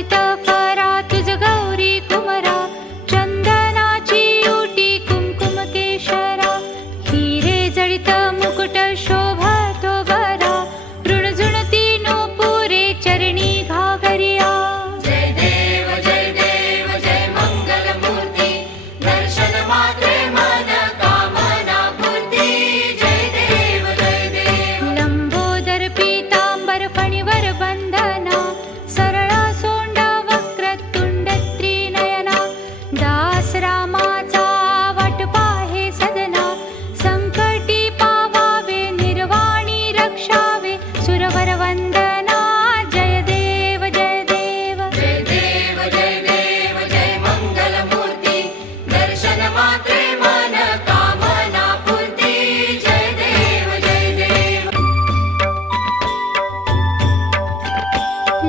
अचित फरा तुझ गौरी कुमरा, चंदनाची उटी कुमकुम केशरा, हिरे जडित मुकुट शोभतो बरा, ऋणझुणती नूपुरे चरणी घागरिया. जय देव जय मंगल मूर्ती, दर्शन मात्रे मन कामना पूर्ती. जय देव लंबोदर पीतांबर फणीवर बंधना, सरळ सोंडा वक्रतुंड त्रिनयना, दास रामाचा वाट पाहे सदना, संकटी पावावे निर्वाणी रक्षावे सुरवर वंदना. जय देव जय मंगल मूर्ती, दर्शन मात्रे मन कामना पूर्ती. जय देव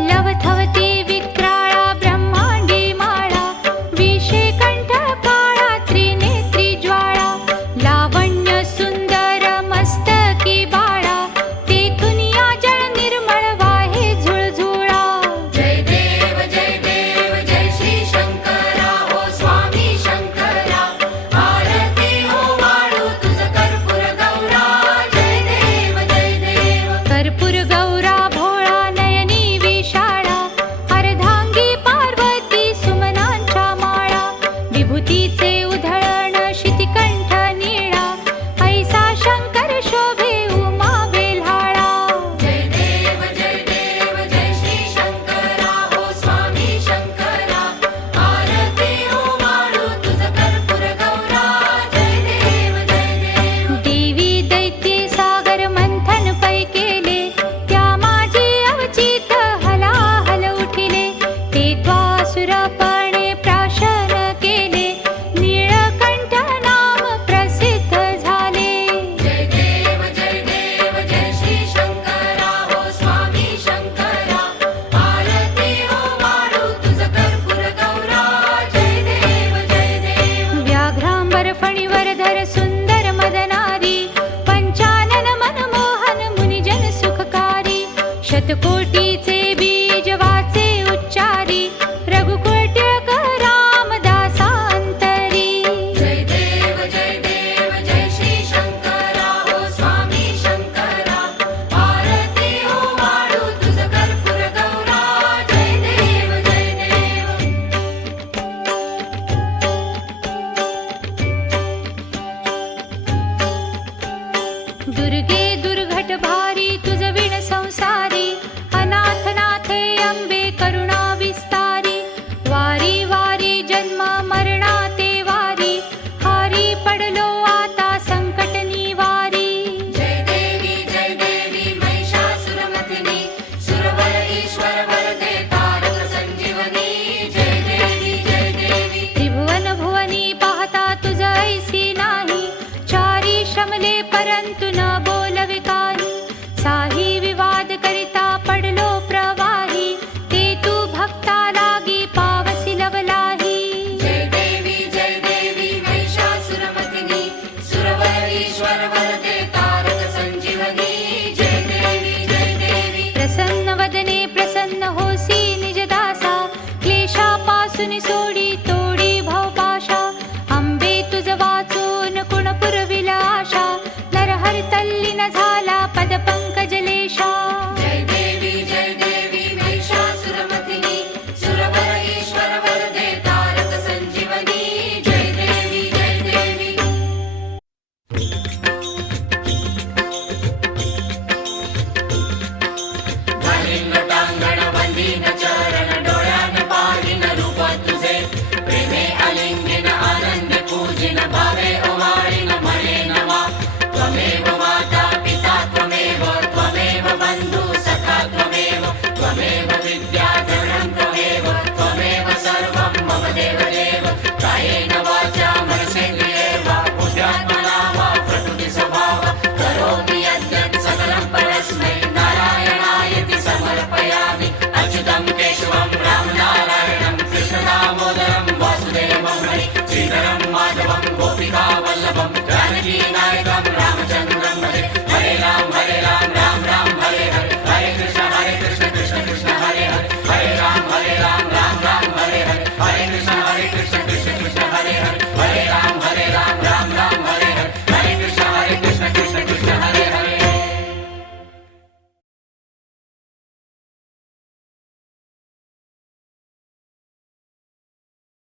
लवथवती विक्राळा ब्रह्मांडी माळा, विषे कंठ काळा त्रिनेत्री ज्वाळा, लावण्य सुंदर मस्तकी बाळा, तेथुनिया जळ निर्मळ वाहे झुळझुळा. जय देव जय श्री शंकरा हो स्वामी शंकरा, आरती हो वाळू तुझ कर्पूर गौरा. जय देव कर्पूर गौरा भोळा नयनी विशाळा, अर्धांगी पार्वती सुमनांच्या माळा, विभूतीचे उधळण शितिकंठ निळा, ऐसा शंकर शोभे उमा बेल्हाळा. जय देव जय श्री शंकरा हो स्वामी शंकरा, आरती हो वाळू तुझ कर्पूर गौरा. जय देव देवी दैत्ये सागर मंथन पै केले, त्या माझी अवचित हलाहल उठिले, ते त्वासुरपणे प्राशन केले, नीळकंठ नाम प्रसिद्ध झाले. जय देव जय श्री शंकरा हो स्वामी शंकरा, आरती हो वाळू तुझ कर्पूर गौरा. जय देव व्याघ्रांबर फणीवर धर सुंदर मदनारी, पंचानन मनमोहन मुनिजन सुखकारी, शतकोटीचे बीज वाचे उच्चारी, रघुकुळटिळक रामदासांतरी. जय देव जय श्री शंकरा हो स्वामी शंकरा, आरती हो वाळू तुझ कर्पूर गौरा. जय देव दुर्गे दुर्घट भारी तुझ विण संसारी, अनाथ नाथे अंबे करुणा विस्तारी, वारी वारी जन्म मरणाते वारी, हारी पडलो आता संकट निवारी. जय देवी महिषासुरमर्दिनी, सुरवर ईश्वर वरदे तारक संजीवनी. जय देवी त्रिभुवन भुवनी पाहता तुझ ऐसी नाही, चारी श्रमले परंतु न बोलवे काही, साही विवाद करिता पडलो प्रवाही, ते तू भक्ता लागी पावसी लवलाही. जय देवी महिषासुरमर्दिनी, सुरवर ईश्वर वरदे तारक संजीवनी. जय देवी प्रसन्न वदने प्रसन्न होसी निजदासा, क्लेशापासून सोडी तोडी भवपाशा, अंबे तुझ वाचून कुण पुरविला आशा, नरहर तल्लीन झाला पदपंकजलेशा. जय देवी महिषासुरमर्दिनी, सुरवर ईश्वर वरदे तारक संजीवनी. जय देवी घालीन टांगण